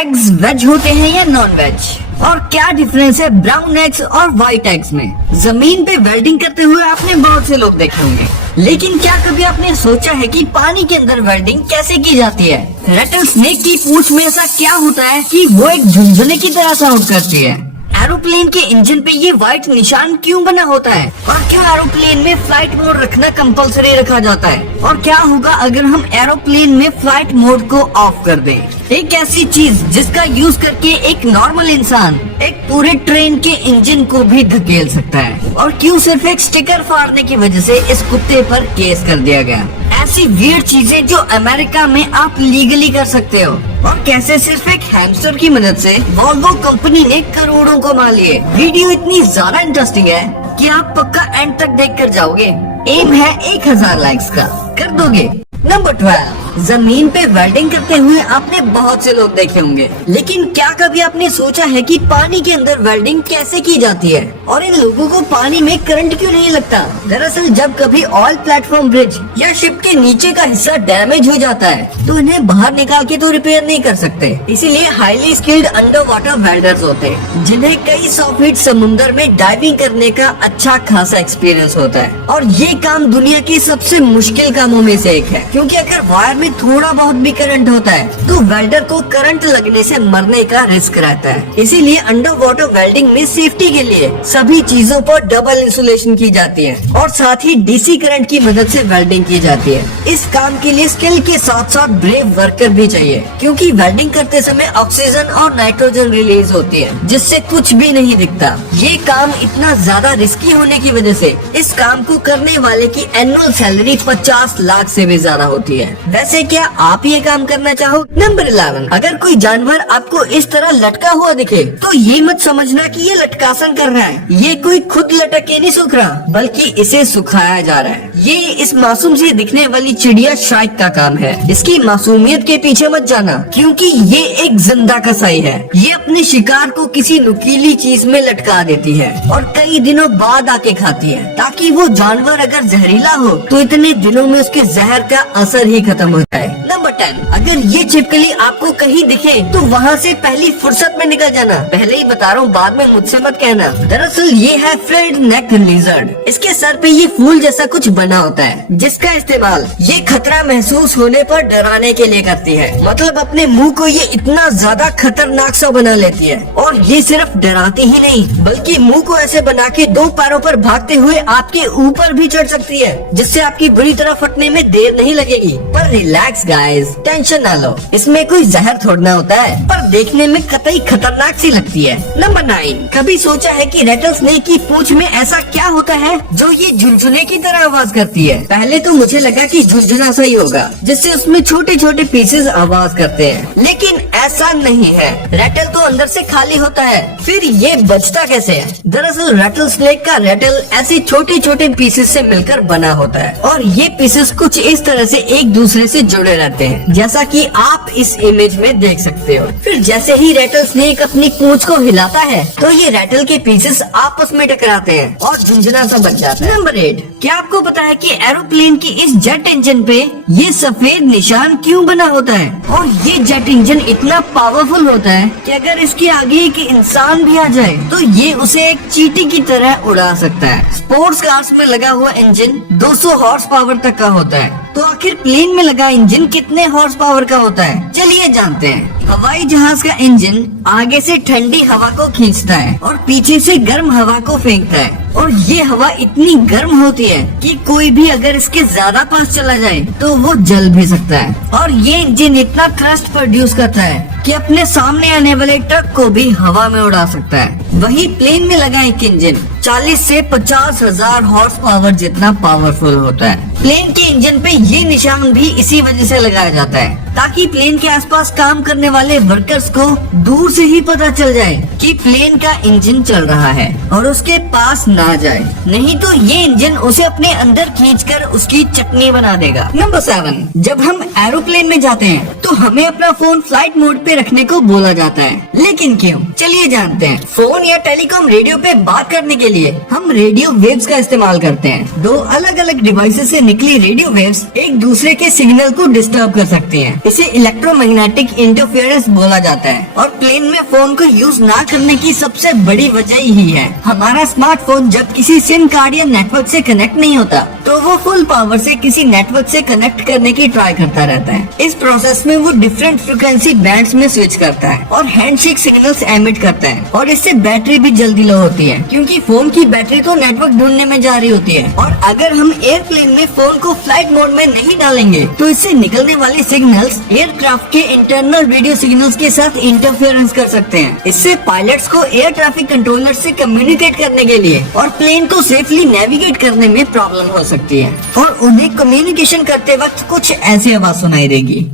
Eggs veg होते हैं या नॉन वेज, और क्या डिफरेंस है ब्राउन एग्स और व्हाइट एग्स में। जमीन पे वेल्डिंग करते हुए आपने बहुत से लोग देखे होंगे, लेकिन क्या कभी आपने सोचा है कि पानी के अंदर वेल्डिंग कैसे की जाती है। रेटल स्नेक की पूंछ में ऐसा क्या होता है कि वो एक झुनझुने की तरह साउंड करती है। एरोप्लेन के इंजन पे ये व्हाइट निशान क्यों बना होता है, और क्या एरोप्लेन में फ्लाइट मोड रखना कंपलसरी रखा जाता है, और क्या होगा अगर हम एरोप्लेन में फ्लाइट मोड को ऑफ कर दें। एक ऐसी चीज जिसका यूज करके एक नॉर्मल इंसान एक पूरे ट्रेन के इंजन को भी धकेल सकता है, और क्यों सिर्फ एक स्टिकर फाड़ने की वजह से इस कुत्ते पर केस कर दिया गया। ऐसी वियर्ड चीजें जो अमेरिका में आप लीगली कर सकते हो, और कैसे सिर्फ एक हैमस्टर की मदद से वॉल्वो कंपनी ने करोड़ों कमा लिए। वीडियो इतनी ज्यादा इंटरेस्टिंग है कि आप पक्का एंड तक देख कर जाओगे। एम है 1000 लाइक्स का, कर दोगे। नंबर 12, जमीन पे वेल्डिंग करते हुए आपने बहुत से लोग देखे होंगे, लेकिन क्या कभी आपने सोचा है कि पानी के अंदर वेल्डिंग कैसे की जाती है, और इन लोगों को पानी में करंट क्यों नहीं लगता। दरअसल जब कभी ऑयल प्लेटफॉर्म ब्रिज या शिप के नीचे का हिस्सा डैमेज हो जाता है तो इन्हें बाहर निकाल के तो रिपेयर नहीं कर सकते। इसीलिए highly skilled under water welders होते हैं, जिन्हें कई 100 फीट समुद्र में डाइविंग करने का अच्छा खासा एक्सपीरियंस होता है। और ये काम दुनिया के सबसे मुश्किल कामों में से एक है, क्योंकि अगर वायर में थोड़ा बहुत भी करंट होता है तो वेल्डर को करंट लगने से मरने का रिस्क रहता है। इसीलिए अंडर वाटर वेल्डिंग में सेफ्टी के लिए सभी चीजों पर डबल इंसुलेशन की जाती है, और साथ ही डीसी करंट की मदद से वेल्डिंग की जाती है। इस काम के लिए स्किल के साथ साथ ब्रेव वर्कर भी चाहिए, क्योंकि वेल्डिंग करते समय ऑक्सीजन और नाइट्रोजन रिलीज होती है, जिससे कुछ भी नहीं दिखता। ये काम इतना ज्यादा रिस्की होने की वजह से इस काम को करने वाले की एनुअल सैलरी 50 लाख से भी ज्यादा होती है। वैसे क्या आप ये काम करना चाहो। नंबर 11, अगर कोई जानवर आपको इस तरह लटका हुआ दिखे तो ये मत समझना कि ये लटकासन कर रहा है। ये कोई खुद लटक के नहीं सूख रहा, बल्कि इसे सुखाया जा रहा है। ये इस मासूम से दिखने वाली चिड़िया शाइक का काम है। इसकी मासूमियत के पीछे मत जाना, क्योंकि ये एक जिंदा कसाई है। ये अपने शिकार को किसी नुकीली चीज में लटका देती है और कई दिनों बाद आके खाती है, ताकि वो जानवर अगर जहरीला हो तो इतने दिनों में उसके जहर का असर ही खत्म हो जाए। नंबर 10, अगर ये छिपकली आपको कहीं दिखे तो वहाँ से पहली फुर्सत में निकल जाना। पहले ही बता रहा हूँ, बाद में मुझसे मत कहना। दरअसल ये है फ्रिल्ड नेक लिजर्ड। इसके सर पे ये फूल जैसा कुछ बना होता है, जिसका इस्तेमाल ये खतरा महसूस होने पर डराने के लिए करती है। मतलब अपने मुंह को ये इतना ज्यादा खतरनाक सा बना लेती है, और ये सिर्फ डराती ही नहीं बल्कि मुंह को ऐसे बना के 2 पैरों पर भागते हुए आपके ऊपर भी चढ़ सकती है, जिससे आपकी बुरी तरह फटने में देर नहीं लगेगी। पर रिलैक्स गाइस, टेंशन ना लो, इसमें कोई जहर थोड़ना होता है, पर देखने में कतई खतरनाक सी लगती है। नंबर 9, कभी सोचा है कि रेटल स्नेक की पूंछ में ऐसा क्या होता है जो ये झुनझुने की तरह आवाज करती है। पहले तो मुझे लगा कि झुनझुना सही होगा, जिससे उसमें छोटे छोटे पीसेस आवाज करते हैं, लेकिन ऐसा नहीं है। रेटल तो अंदर से खाली होता है, फिर ये बजता कैसे है। दरअसल रेटल स्नेक का रेटल ऐसे छोटे छोटे पीसेस से मिलकर बना होता है, और ये पीसेस कुछ इस तरह से एक दूसरे से जुड़े रहते हैं, जैसा कि आप इस इमेज में देख सकते हो। फिर जैसे ही रेटल स्नेक अपनी पूंछ को हिलाता है तो ये रेटल के पीसेस आपस में टकराते हैं और झुंझुना सा बच जाता है। नंबर 8, क्या आपको पता है कि एरोप्लेन की इस जेट इंजन पे ये सफेद निशान क्यों बना होता है। और ये जेट इंजन इतना पावरफुल होता है कि अगर इसके आगे एक इंसान भी आ जाए तो ये उसे एक चींटी की तरह उड़ा सकता है। स्पोर्ट्स कार्स में लगा हुआ इंजन 200 हॉर्स पावर तक का होता है, तो आखिर प्लेन में लगा इंजन कितने हॉर्स पावर का होता है, चलिए जानते हैं। हवाई जहाज का इंजन आगे से ठंडी हवा को खींचता है और पीछे से गर्म हवा को फेंकता है, और ये हवा इतनी गर्म होती है कि कोई भी अगर इसके ज्यादा पास चला जाए तो वो जल भी सकता है। और ये इंजन इतना थ्रस्ट प्रोड्यूस करता है कि अपने सामने आने वाले ट्रक को भी हवा में उड़ा सकता है। वही प्लेन में लगा एक इंजन 40 से 50 हजार हॉर्स पावर जितना पावरफुल होता है। प्लेन के इंजन पे ये निशान भी इसी वजह से लगाया जाता है, ताकि प्लेन के आसपास काम करने वाले वर्कर्स को दूर से ही पता चल जाए कि प्लेन का इंजन चल रहा है और उसके पास ना जाए, नहीं तो ये इंजन उसे अपने अंदर खींचकर उसकी चटनी बना देगा। नंबर 7, जब हम एरोप्लेन में जाते हैं तो हमें अपना फोन फ्लाइट मोड पे रखने को बोला जाता है, लेकिन क्यों, चलिए जानते हैं। फोन या टेलीकॉम रेडियो पे बात करने के लिए हम रेडियो वेव्स का इस्तेमाल करते हैं। दो अलग अलग डिवाइसेस से निकली रेडियो वेव्स एक दूसरे के सिग्नल को डिस्टर्ब कर सकती हैं। इसे इलेक्ट्रोमैग्नेटिक इंटरफेरेंस बोला जाता है और प्लेन में फोन को यूज ना करने की सबसे बड़ी वजह यही है। हमारा स्मार्टफोन जब किसी सिम कार्ड या नेटवर्क से कनेक्ट नहीं होता तो वो फुल पावर से किसी नेटवर्क से कनेक्ट करने की ट्राई करता रहता है। इस प्रोसेस में वो डिफरेंट फ्रिक्वेंसी बैंड्स में स्विच करता है और हैंडशेक सिग्नल्स एमिट करता है और इससे बैटरी भी जल्दी लो होती है क्योंकि फोन की बैटरी तो नेटवर्क ढूंढने में जा रही होती है। और अगर हम एयरप्लेन में फोन को फ्लाइट मोड में नहीं डालेंगे तो इससे निकलने वाले सिग्नल्स एयरक्राफ्ट के इंटरनल रेडियो सिग्नल्स के साथ इंटरफेरेंस कर सकते हैं। इससे पायलट्स को एयर ट्रैफिक कंट्रोलर से कम्युनिकेट करने के लिए और प्लेन को सेफली नेविगेट करने में प्रॉब्लम हो सकती है और उन्हें कम्युनिकेशन करते वक्त कुछ ऐसी आवाज सुनाई देगी।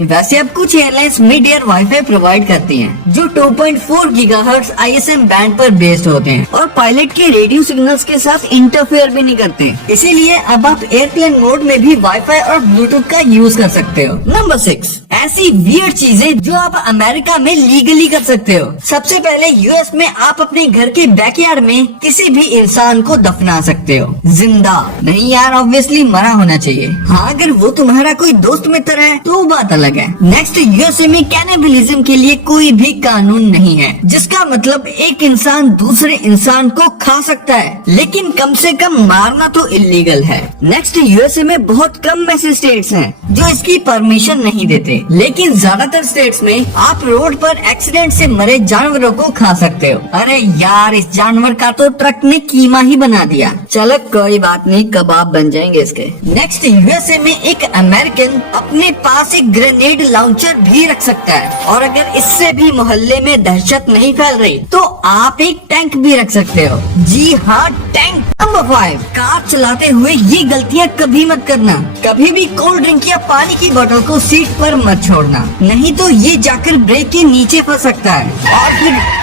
वैसे अब कुछ airlines mid air wifi provide करती हैं, जो 2.4 गीगाहर्ट्ज ISM बैंड पर बेस्ड होते हैं और पायलट के रेडियो सिग्नल्स के साथ इंटरफेयर भी नहीं करते। इसीलिए अब आप एयरप्लेन मोड में भी वाईफाई और ब्लूटूथ का यूज कर सकते हो। नंबर 6, ऐसी वियर्ड चीजें जो आप अमेरिका में लीगली कर सकते हो। सबसे पहले US में आप अपने घर के बैकयार्ड में किसी भी इंसान को दफना सकते हो, जिंदा नहीं यार, ऑब्वियसली मरा होना चाहिए। हाँ, अगर वो तुम्हारा कोई दोस्त मित्र है तो बात अलग है। नेक्स्ट, USA में कैनिबलिज्म के लिए कोई भी कानून नहीं है, जिसका मतलब एक इंसान दूसरे इंसान को खा सकता है, लेकिन कम से कम मारना तो इलीगल है। नेक्स्ट, USA में बहुत कम ऐसे स्टेट्स हैं जो इसकी परमिशन नहीं देते, लेकिन ज्यादातर स्टेट्स में आप रोड पर एक्सीडेंट से मरे जानवरों को खा सकते हो। अरे यार, इस जानवर का तो ट्रक ने कीमा ही बना दिया। चलो कोई बात नहीं, कबाब बन जाएंगे इसके। नेक्स्ट, USA में एक अमेरिकन अपने पास एक ग्रेनेड लॉन्चर भी रख सकता है और अगर इससे भी मोहल्ले में दहशत नहीं फैल रही तो आप एक टैंक भी रख सकते हो। जी हाँ, टैंक। नंबर 5, कार चलाते हुए ये गलतियाँ कभी मत करना। कभी भी कोल्ड ड्रिंक या पानी की बोतल को सीट पर मत छोड़ना, नहीं तो ये जाकर ब्रेक के नीचे फंस सकता है। और फिर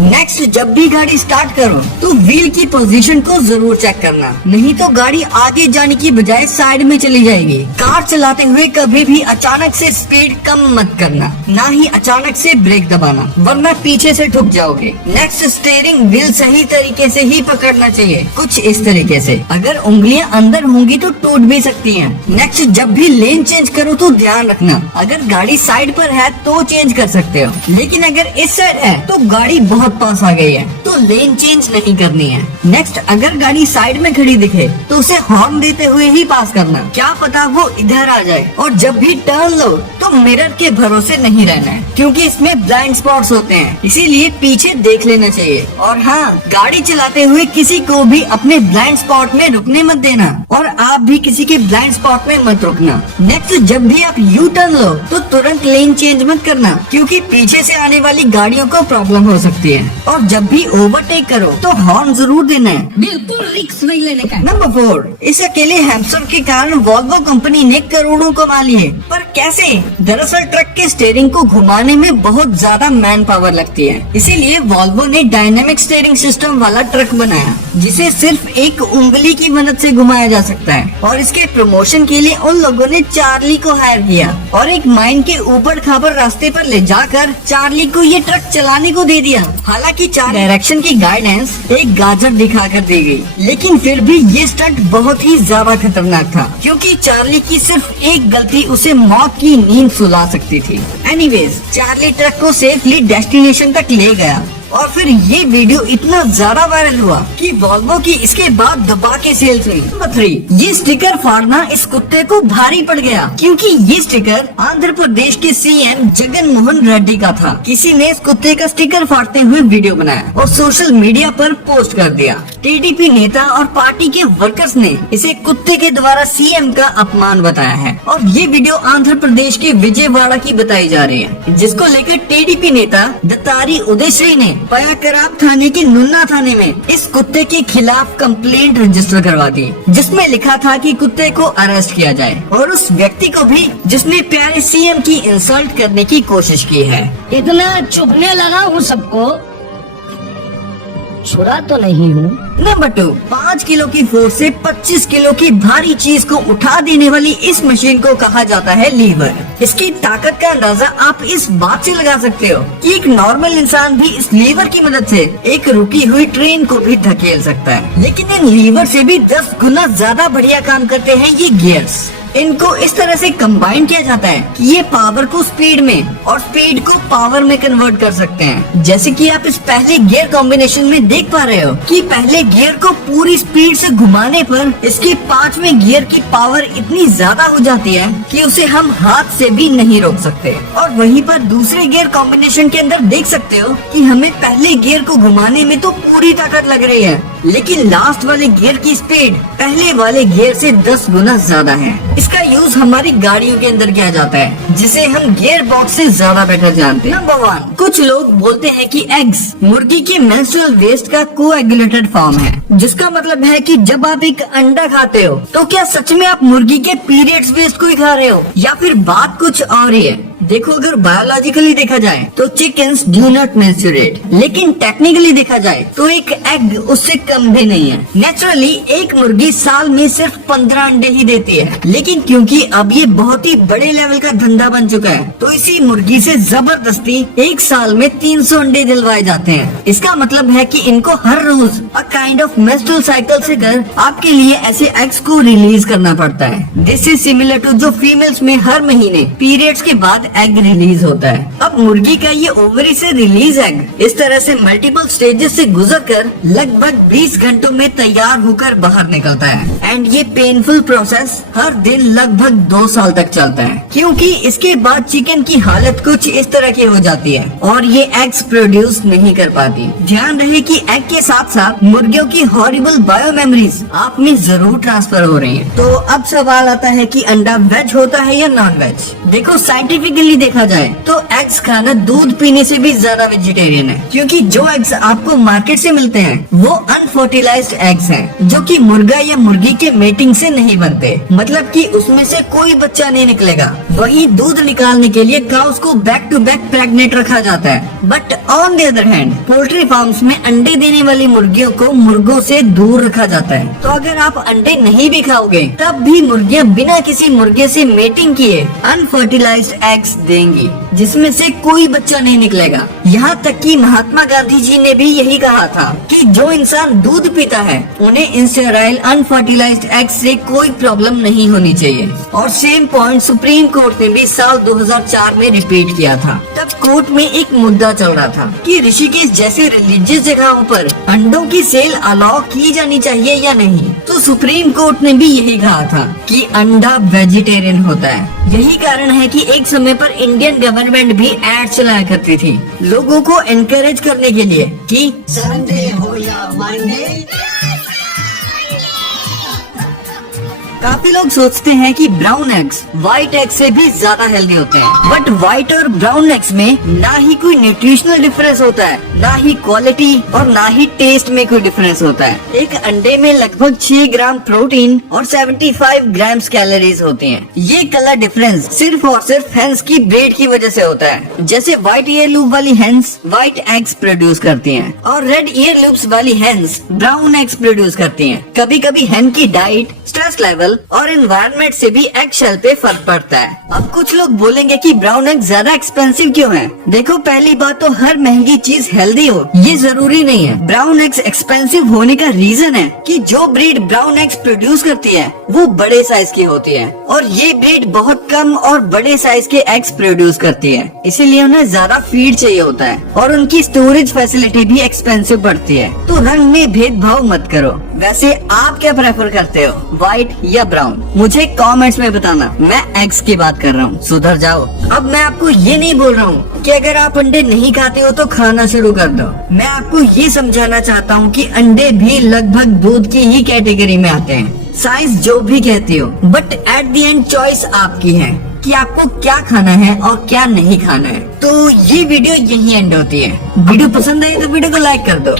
नेक्स्ट, जब भी गाड़ी स्टार्ट करो तो व्हील की पोजीशन को जरूर चेक करना, नहीं तो गाड़ी आगे जाने की बजाय साइड में चली जाएगी। कार चलाते हुए कभी भी अचानक से स्पीड कम मत करना, ना ही अचानक से ब्रेक दबाना, वरना पीछे से ठुक जाओगे। नेक्स्ट, स्टीयरिंग व्हील सही तरीके से ही पकड़ना चाहिए, कुछ इस तरीके से। अगर उंगलियां अंदर होंगी तो टूट भी सकती हैं। नेक्स्ट, जब भी लेन चेंज करो तो ध्यान रखना, अगर गाड़ी साइड पर है तो चेंज कर सकते हो, लेकिन अगर इस साइड है तो गाड़ी बहुत पास आ गई है तो लेन चेंज नहीं करनी है। नेक्स्ट, अगर गाड़ी साइड में खड़ी दिखे तो उसे हॉर्न देते हुए ही पास करना, क्या पता वो इधर आ जाए। और जब भी टर्न लो तो मिरर के भरोसे नहीं रहना है, क्योंकि इसमें ब्लाइंड स्पॉट्स होते हैं, इसीलिए पीछे देख लेना चाहिए। और हाँ, गाड़ी चलाते हुए किसी को भी अपने ब्लाइंड स्पॉट में रुकने मत देना और आप भी किसी के ब्लाइंड स्पॉट में मत रुकना। नेक्स्ट, जब भी आप यू टर्न लो तो तुरंत लेन चेंज मत करना, क्योंकि पीछे से आने वाली गाड़ियों को प्रॉब्लम हो सकती है। और जब भी ओवरटेक करो तो हॉर्न जरूर देना है, बिल्कुल रिस्क नहीं लेने का। नंबर 4, इस अकेले हैमस्टर के कारण वॉल्वो कंपनी ने करोड़ों कमा लिए, पर कैसे? दरअसल ट्रक के स्टीयरिंग को घुमाने में बहुत ज्यादा मैन पावर लगती है, इसीलिए वॉल्वो ने डायनेमिक स्टीयरिंग सिस्टम वाला ट्रक बनाया, जिसे सिर्फ एक उंगली की मदद से घुमाया जा सकता है। और इसके प्रमोशन के लिए उन लोगों ने चार्ली को हायर किया और एक माइन के ऊबड़ खाबड़ रास्ते पर ले जाकर चार्ली को ये ट्रक चलाने को दे दिया। हालांकि 4 डायरेक्शन की गाइडेंस एक गाजर दिखाकर दी गई, लेकिन फिर भी ये स्टंट बहुत ही ज्यादा खतरनाक था, क्योंकि चार्ली की सिर्फ एक गलती उसे मौत की नींद सुला सकती थी। एनीवेज, चार्ली ट्रक को सेफली डेस्टिनेशन तक ले गया और फिर ये वीडियो इतना ज्यादा वायरल हुआ कि वॉल्वो की इसके बाद दबा के सेल्स हुई। नंबर 3, ये स्टिकर फाड़ना इस कुत्ते को भारी पड़ गया, क्योंकि ये स्टिकर आंध्र प्रदेश के CM जगन मोहन रेड्डी का था। किसी ने इस कुत्ते का स्टिकर फाड़ते हुए वीडियो बनाया और सोशल मीडिया पर पोस्ट कर दिया। TDP नेता और पार्टी के वर्कर्स ने इसे कुत्ते के द्वारा CM का अपमान बताया है और ये वीडियो आंध्र प्रदेश के विजयवाड़ा की बताई जा रही है, जिसको लेकर TDP नेता दत्तारी उदयश्री ने पयाकराब थाने के नुन्ना थाने में इस कुत्ते के खिलाफ कंप्लेंट रजिस्टर करवा दी, जिसमें लिखा था कि कुत्ते को अरेस्ट किया जाए और उस व्यक्ति को भी जिसने प्यारे CM की इंसल्ट करने की कोशिश की है। इतना चुभने लगा हूँ सबको छुरा तो नहीं हूँ। नंबर 2, 5 किलो की फोर्स से 25 किलो की भारी चीज को उठा देने वाली इस मशीन को कहा जाता है लीवर। इसकी ताकत का अंदाजा आप इस बात से लगा सकते हो कि एक नॉर्मल इंसान भी इस लीवर की मदद से एक रुकी हुई ट्रेन को भी धकेल सकता है। लेकिन इन लीवर से भी 10 गुना ज्यादा बढ़िया काम करते हैं ये गियर्स। इनको इस तरह से कंबाइन किया जाता है कि ये पावर को स्पीड में और स्पीड को पावर में कन्वर्ट कर सकते हैं। जैसे कि आप इस पहले गियर कॉम्बिनेशन में देख पा रहे हो कि पहले गियर को पूरी स्पीड से घुमाने पर इसके 5वें गियर की पावर इतनी ज्यादा हो जाती है कि उसे हम हाथ से भी नहीं रोक सकते। और वहीं पर दूसरे गियर कॉम्बिनेशन के अंदर देख सकते हो कि हमें पहले गियर को घुमाने में तो पूरी ताकत लग रही है, लेकिन लास्ट वाले गियर की स्पीड पहले वाले गियर से 10 गुना ज्यादा है। इसका यूज हमारी गाड़ियों के अंदर किया जाता है, जिसे हम गियर बॉक्स से ज्यादा बेटर जानते हैं। नंबर 1, कुछ लोग बोलते हैं कि एग्स मुर्गी के मेंस्ट्रुअल वेस्ट का कोएगुलेटेड फॉर्म है, जिसका मतलब है कि जब आप एक अंडा खाते हो तो क्या सच में आप मुर्गी के पीरियड्स वेस्ट को ही खा रहे हो या फिर बात कुछ और ही है। देखो, अगर बायोलॉजिकली देखा जाए तो चिकन्स डू नॉट मेंस्ट्रुएट, लेकिन टेक्निकली देखा जाए तो एक एग उससे कम भी नहीं है। नेचुरली एक मुर्गी साल में सिर्फ 15 अंडे ही देती है, लेकिन क्योंकि अब ये बहुत ही बड़े लेवल का धंधा बन चुका है तो इसी मुर्गी से जबरदस्ती एक साल में 300 अंडे दिलवाए जाते हैं। इसका मतलब है कि इनको हर रोज a kind of menstrual cycle से कर आपके लिए ऐसे एग्स को रिलीज करना पड़ता है। दिस इज सिमिलर टू जो फीमेल्स में हर महीने पीरियड्स के बाद एग रिलीज होता है। अब मुर्गी का ये ओवरी से रिलीज एग इस तरह से मल्टीपल स्टेजेस से गुजरकर लगभग 20 घंटों में तैयार होकर बाहर निकलता है। एंड ये पेनफुल प्रोसेस हर दिन लगभग 2 साल तक चलता है, क्योंकि इसके बाद चिकन की हालत कुछ इस तरह की हो जाती है और ये एग्स प्रोड्यूस नहीं कर पाती। ध्यान रहे कि एग के साथ साथ मुर्गियों की हॉरिबल बायो मेमोरीज आप में जरूर ट्रांसफर हो रही है। तो अब सवाल आता है कि अंडा वेज होता है या नॉन वेज। देखो, साइंटिफिकली देखा जाए तो एग्स खाना दूध पीने से भी ज्यादा वेजिटेरियन है, क्योंकि जो एग्स आपको मार्केट से मिलते हैं वो अनफर्टिलाइज्ड एग्स हैं, जो कि मुर्गा या मुर्गी के मेटिंग से नहीं बनते, मतलब कि उसमें से कोई बच्चा नहीं निकलेगा। वही दूध निकालने के लिए काउस को बैक टू बैक प्रेग्नेंट रखा जाता है। But on the other hand poultry farms में अंडे देने वाली मुर्गियों को मुर्गों से दूर रखा जाता है। तो अगर आप अंडे नहीं भी खाओगे तब भी मुर्गियां बिना किसी मुर्गे से मेटिंग किए अनफर्टिलाइज्ड एग्स देंगी, जिसमें से कोई बच्चा नहीं निकलेगा। यहाँ तक कि महात्मा गांधी जी ने भी यही कहा था कि जो इंसान दूध पीता है उन्हें इंस्टेराइल अनफर्टिलाइज्ड एग्स से कोई प्रॉब्लम नहीं होनी चाहिए। और सेम पॉइंट सुप्रीम कोर्ट ने भी साल 2004 में रिपीट किया था। तब कोर्ट में एक मुद्दा चल रहा था कि ऋषिकेश जैसे रिलीजियस जगहों पर अंडों की सेल अलाउ की जानी चाहिए या नहीं। तो सुप्रीम कोर्ट ने भी यही कहा था कि अंडा वेजिटेरियन होता है। यही कारण है कि एक समय पर इंडियन गवर्नमेंट भी एड चलाया करती थी लोगों को एनकरेज करने के लिए कि संडे हो या मंडे। काफी लोग सोचते हैं कि ब्राउन एग्स व्हाइट एग से भी ज्यादा हेल्दी होते हैं, बट व्हाइट और ब्राउन एग्स में ना ही कोई न्यूट्रिशनल डिफरेंस होता है, ना ही क्वालिटी और ना ही टेस्ट में कोई डिफरेंस होता है। एक अंडे में लगभग 6 ग्राम प्रोटीन और 75 ग्राम कैलोरीज होती हैं। ये कलर डिफरेंस सिर्फ और सिर्फ हेंस की ब्रीड की वजह से होता है। जैसे व्हाइट ईयर लूप वाली हेंस व्हाइट एग्स प्रोड्यूस करती हैं और रेड ईयर लूप्स वाली हेंस ब्राउन एग्स प्रोड्यूस करती हैं। कभी कभी हेन की डाइट, स्ट्रेस लेवल और एनवायरनमेंट से भी एग शेल पे फर्क पड़ता है। अब कुछ लोग बोलेंगे कि ब्राउन एग ज्यादा एक्सपेंसिव क्यों है। देखो, पहली बात तो हर महंगी चीज हेल्दी हो ये जरूरी नहीं है। ब्राउन एग्स एक्सपेंसिव होने का रीजन है कि जो ब्रीड ब्राउन एग्स प्रोड्यूस करती है वो बड़े साइज की होती है और ये ब्रीड बहुत कम और बड़े साइज के एग्स प्रोड्यूस करती है, इसीलिए उन्हें ज्यादा फीड चाहिए होता है और उनकी स्टोरेज फैसिलिटी भी एक्सपेंसिव पड़ती है। तो रंग में भेदभाव मत करो। वैसे आप क्या प्रेफर करते हो, व्हाइट या ब्राउन? मुझे कमेंट्स में बताना। मैं एग्स की बात कर रहा हूँ, सुधर जाओ। अब मैं आपको ये नहीं बोल रहा हूँ कि अगर आप अंडे नहीं खाते हो तो खाना शुरू कर दो। मैं आपको ये समझाना चाहता हूँ कि अंडे भी लगभग दूध की ही कैटेगरी में आते हैं, साइंस जो भी कहती हो, but at the end choice आपकी है कि आपको क्या खाना है और क्या नहीं खाना है। तो ये वीडियो यही एंड होती है। वीडियो पसंद आई तो वीडियो को लाइक कर दो।